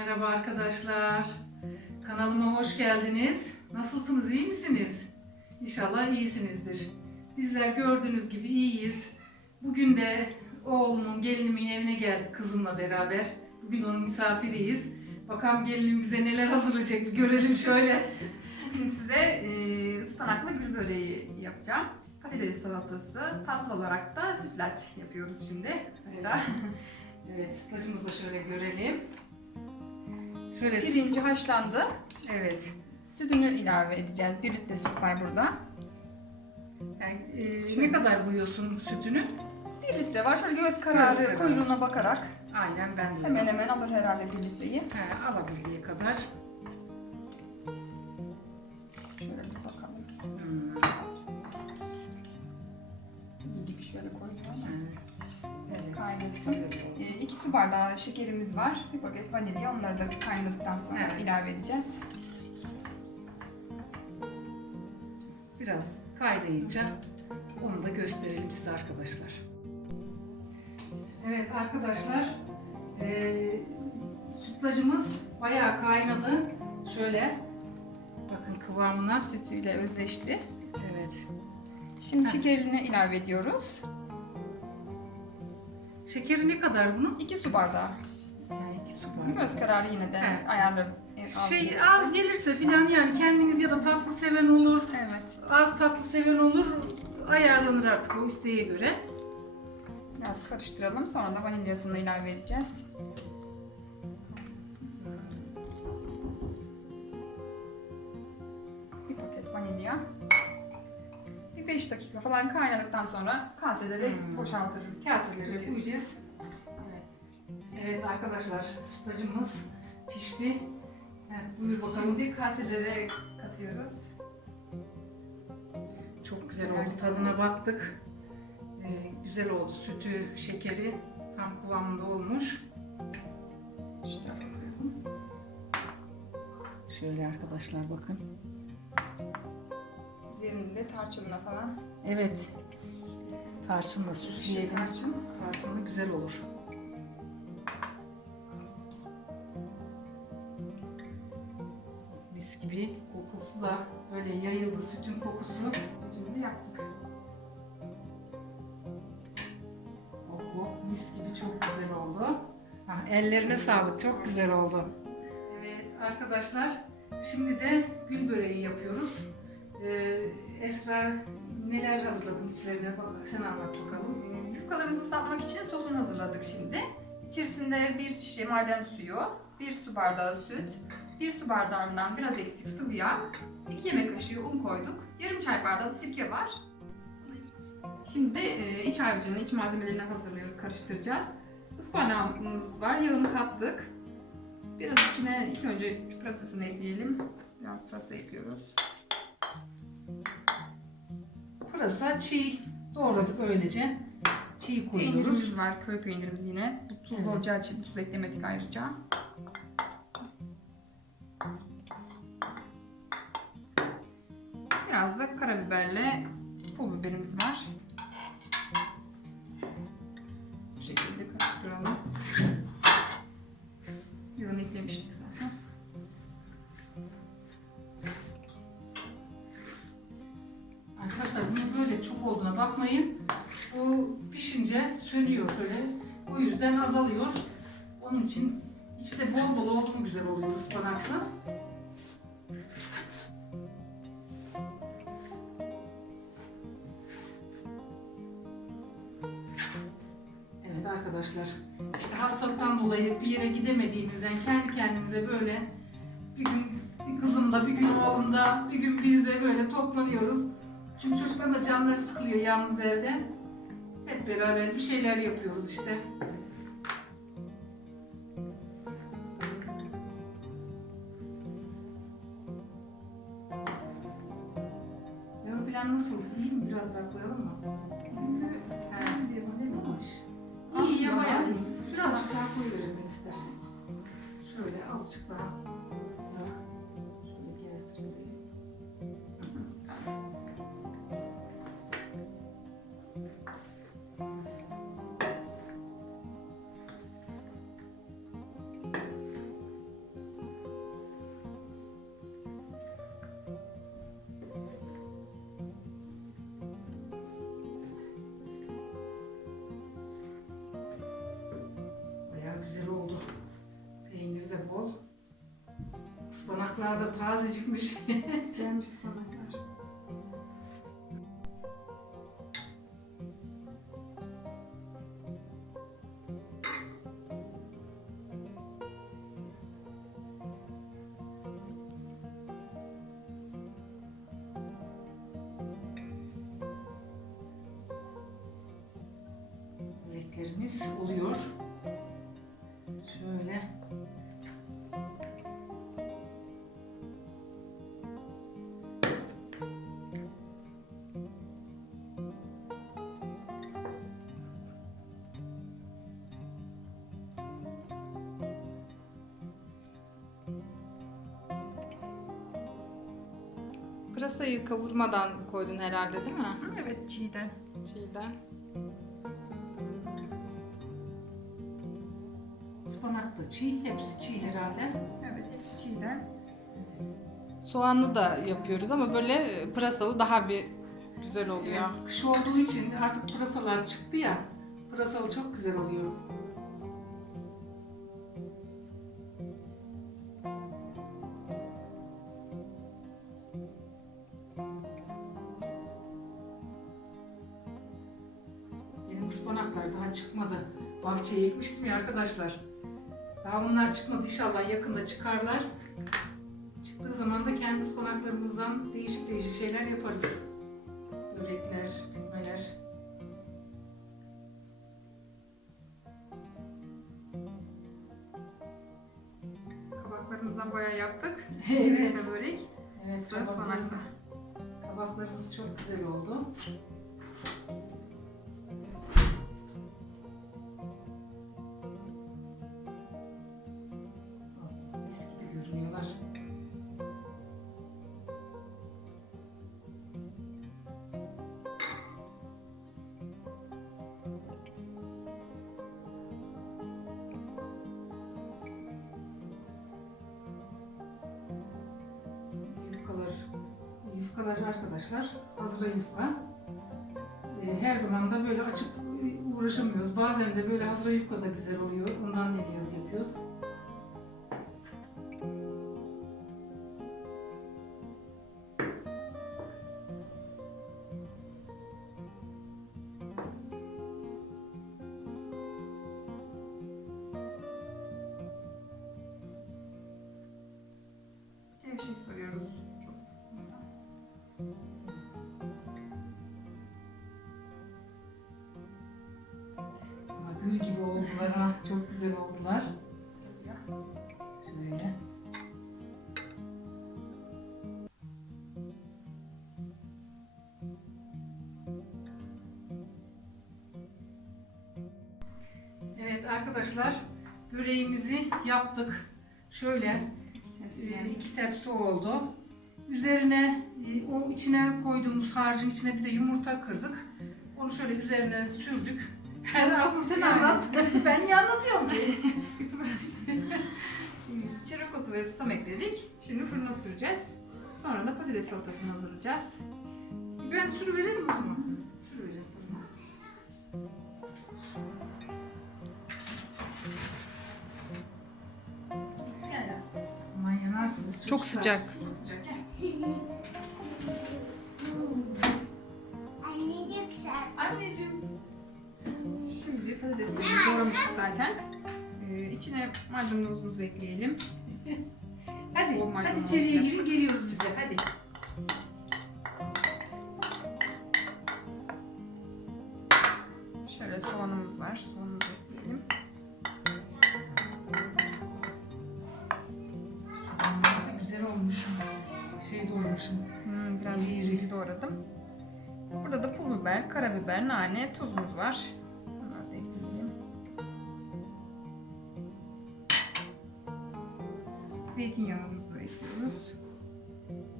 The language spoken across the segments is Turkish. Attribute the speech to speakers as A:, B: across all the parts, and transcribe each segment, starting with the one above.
A: Merhaba arkadaşlar. Kanalıma hoş geldiniz. Nasılsınız? iyi misiniz? İnşallah iyisinizdir. Bizler gördüğünüz gibi iyiyiz. Bugün de oğlumun, gelinimin evine geldik kızımla beraber. Bugün onun misafiriyiz. Bakalım gelinim bize neler hazırlayacak bir görelim şöyle.
B: Size e, ıspanaklı gül böreği yapacağım. Patates salatası, tatlı olarak da sütlaç yapıyoruz şimdi. Hatta
A: Evet, sütlacımızı da şöyle görelim. Şöyle
B: pirinci haşlandı.
A: Evet.
B: Sütünü ilave edeceğiz. Bir litre süt var burada.
A: Yani, e, ne kadar koyuyorsun sütünü?
B: Bir litre var. Şöyle göz kararı
A: kararı.
B: kuyruğuna bakarak
A: Aynen ben de.
B: hemen hemen alır herhalde bir litreyi.
A: He, alabildiği kadar.
B: Kaynasın. E, iki su bardağı şekerimiz var. Bir paket vanilya. Onları da kaynadıktan sonra
A: Evet.
B: ilave edeceğiz.
A: Biraz kaynayınca onu da gösterelim size arkadaşlar. Evet arkadaşlar eee sütlacımız bayağı kaynadı. Şöyle bakın kıvamına.
B: Sütüyle özleşti.
A: Evet.
B: Şimdi şekerini ilave ediyoruz.
A: Şekeri ne kadar bunun?
B: 2 su bardağı.
A: Yani iki su bardağı.
B: Göz kararı yine de
A: Evet.
B: ayarlarız. Az
A: Şey
B: gelirse.
A: az gelirse filan yani kendiniz ya da tatlı seven olur,
B: Evet.
A: az tatlı seven olur. Ayarlanır artık o isteğe göre.
B: Biraz karıştıralım. Sonra da vanilyasını ilave edeceğiz. 5 dakika falan kaynadıktan sonra kaseleri
A: Hmm.
B: boşaltırız.
A: Kaseleri koyacağız. Evet. Evet arkadaşlar sütlacımız pişti. Evet, buyur bakalım.
B: Şimdi kaselere katıyoruz.
A: Çok güzel oldu. Tadına baktık. Ee, güzel oldu. Sütü, şekeri tam kıvamında olmuş.
B: Şu tarafa koyalım.
A: Şöyle arkadaşlar bakın.
B: Üzerinde de tarçınla falan.
A: Evet. Tarçınla süsleyelim.
B: tarçın.
A: Tarçınlı güzel olur. Mis gibi kokusu da böyle yayıldı sütün kokusu.
B: Acımızı yaktık.
A: Oh, oh, mis gibi çok güzel oldu. Ha, ellerine sağlık çok güzel oldu. Evet arkadaşlar şimdi de gül böreği yapıyoruz. Ee, Esra neler hazırladın içlerine sen anlat bakalım.
B: Ee, Yufkalarımızı ıslatmak için sosunu hazırladık şimdi. İçerisinde bir şişe maden suyu, bir su bardağı süt, bir su bardağından biraz eksik sıvı yağ, iki yemek kaşığı un koyduk. Yarım çay bardağı da sirke var. Şimdi e, iç harcını, iç malzemelerini hazırlıyoruz, karıştıracağız. Ispanağımız var, yağını kattık. Biraz içine ilk önce pırasasını ekleyelim. Biraz pırasa ekliyoruz.
A: Pırasa çiğ doğradık öylece. Çiğ koyuyoruz.
B: Peynirimiz var, köy peynirimiz yine. Bu tuzlu
A: Evet.
B: olacağı için tuz eklemedik ayrıca. Biraz da karabiberle pul biberimiz var. Bu şekilde karıştıralım. Yağını eklemiştik zaten.
A: Çok olduğuna bakmayın. Bu pişince sönüyor şöyle. O yüzden azalıyor. Onun için içte bol bol oldu mu güzel oluyor ıspanaklı. Evet arkadaşlar işte hastalıktan dolayı bir yere gidemediğimizden kendi kendimize böyle bir gün kızımda, bir gün oğlumda, bir gün biz de böyle toplanıyoruz. Çünkü çocukların da canları sıkılıyor yalnız evde. Hep beraber bir şeyler yapıyoruz işte. Yağı falan nasıl? İyi mi? Biraz daha koyalım mı? He, İyi ya
B: yağ,
A: bayağı
B: az.
A: iyi. Birazcık daha koyuverelim istersen. Şöyle azıcık. Daha. Ispanaklar da tazecikmiş.
B: Güzelmiş ıspanaklar.
A: Böreklerimiz oluyor.
C: Pırasayı kavurmadan koydun herhalde değil mi?
B: Hı, Evet çiğden.
C: Şeyden.
A: Ispanak da çiğ. Hepsi çiğ herhalde.
B: Evet hepsi çiğden.
C: Soğanlı da yapıyoruz ama böyle pırasalı daha bir güzel oluyor.
A: Kış olduğu için artık pırasalar çıktı ya. Pırasalı çok güzel oluyor. Ispanaklar daha çıkmadı. Bahçeye ekmiştim ya arkadaşlar. Daha bunlar çıkmadı. İnşallah yakında çıkarlar. Çıktığı zaman da kendi ıspanaklarımızdan değişik değişik şeyler yaparız. Börekler, bilmeler.
B: Kabaklarımızdan bayağı yaptık.
A: Evet.
B: Ve börek.
A: Evet,
B: Sıra ıspanakta.
A: kabaklarımız, kabaklarımız çok güzel oldu. Yufkalar arkadaşlar hazıra yufka. Ee, Her zaman da böyle açıp uğraşamıyoruz. Bazen de böyle hazıra yufka da güzel oluyor. Ondan deniyoruz, yapıyoruz.
B: Gevşek sarıyoruz.
A: Oldular ha. Çok güzel oldular. Şöyle. Evet arkadaşlar böreğimizi yaptık. Şöyle e, iki tepsi oldu. Üzerine e, o içine koyduğumuz harcın içine bir de yumurta kırdık. Onu şöyle üzerine sürdük. Aslında sen
B: Yani.
A: anlat. ben niye anlatıyorum ki?
B: Biz çırak otu ve susam ekledik. Şimdi fırına süreceğiz. Sonra da patates salatasını hazırlayacağız.
A: Ben sürüvereyim mi o zaman? Yanarsınız.
C: Çok sıcak.
B: Çok sıcak. Gel.
D: Anneciğim sen.
A: Anneciğim.
B: Patateslerimizi doğramıştık zaten. Ee, içine maydanozumuzu ekleyelim.
A: Hadi,
B: Bol
A: hadi
B: maydanoz
A: içeriye girin geliyoruz biz de hadi.
B: Şöyle soğanımız var. Soğanımızı ekleyelim.
A: Güzel olmuş. Şey doğramışım.
B: Hmm, biraz
A: iri
B: iri. doğradım. Burada da pul biber, karabiber, nane, tuzumuz var. Zeytinyağımızı ekliyoruz.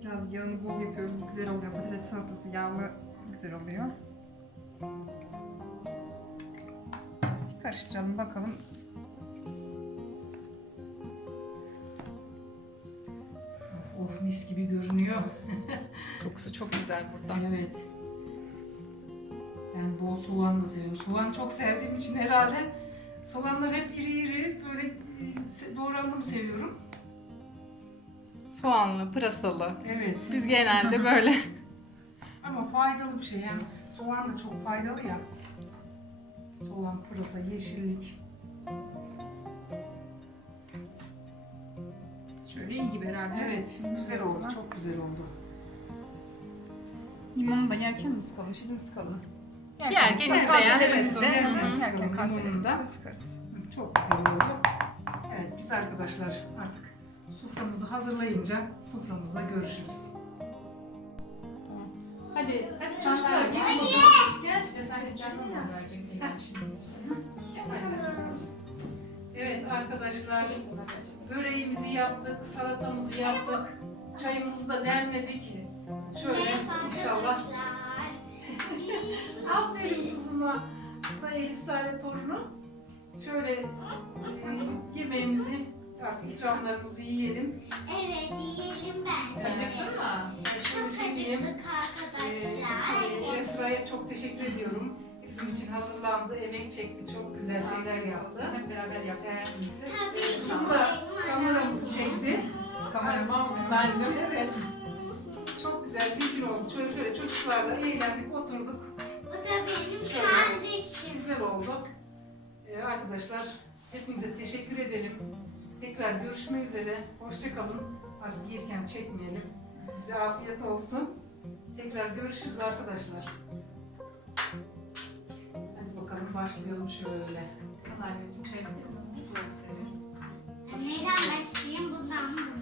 B: Biraz yağını bol yapıyoruz. Güzel oluyor. Patates salatası yağlı güzel oluyor. Bir karıştıralım bakalım.
A: Of mis gibi görünüyor.
C: Kokusu çok güzel buradan.
A: Evet. Ben bol soğan da seviyorum. Soğan çok sevdiğim için herhalde Soğanlar hep iri iri böyle e, doğrandım seviyorum.
C: Soğanlı, pırasalı.
A: Evet.
C: Biz genelde böyle.
A: Ama faydalı bir şey yani. Soğan da çok faydalı ya. Soğan, pırasa, yeşillik.
B: Şöyle iyi gibi herhalde.
A: Evet, güzel oldu, çok güzel oldu.
B: Limonu da yerken mi sıkalım, şimdi mi sıkalım?
C: Yerken
A: isteyen sıksın, yerken
B: Hı hı,
A: sıkalım,
B: Yerken kaselerimizde
A: limonunu da.
B: sıkarız.
A: Çok güzel oldu. Evet, biz arkadaşlar artık soframızı hazırlayınca soframızda görüşürüz.
B: Hadi,
A: Hadi çocuklar, gelin bakalım.
B: Gel, ve sen de canına verecek.
A: Evet arkadaşlar, böreğimizi yaptık, salatamızı yaptık, çayımızı da demledik. Şöyle inşallah. Aferin kızıma. Da Elif Sare torunu. Şöyle e, yemeğimizi artık ikramlarımızı yiyelim.
D: Evet yiyelim ben.
B: Acıktın mı?
A: Ben
D: Çok acıktık
A: Ee,
D: arkadaşlar.
A: e, Esra'ya çok teşekkür ediyorum. Bizim için hazırlandı, emek çekti, çok güzel şeyler yaptı.
B: Hep beraber yaptık.
D: Tabii
A: Kızım da kameramızı çekti.
B: Kameraman mı?
A: Bendim, evet. Çok güzel bir gün oldu. Şöyle şöyle çocuklarla eğlendik, oturduk.
D: Bu da benim
A: Şöyle.
D: kardeşim.
A: Güzel oldu. Ee, arkadaşlar hepinize teşekkür edelim. Tekrar görüşmek üzere. Hoşçakalın. Artık yerken çekmeyelim. Size afiyet olsun. Tekrar görüşürüz arkadaşlar. Hadi bakalım başlayalım şöyle.
B: Sanayiyim. Meydan başlayayım bundan mı?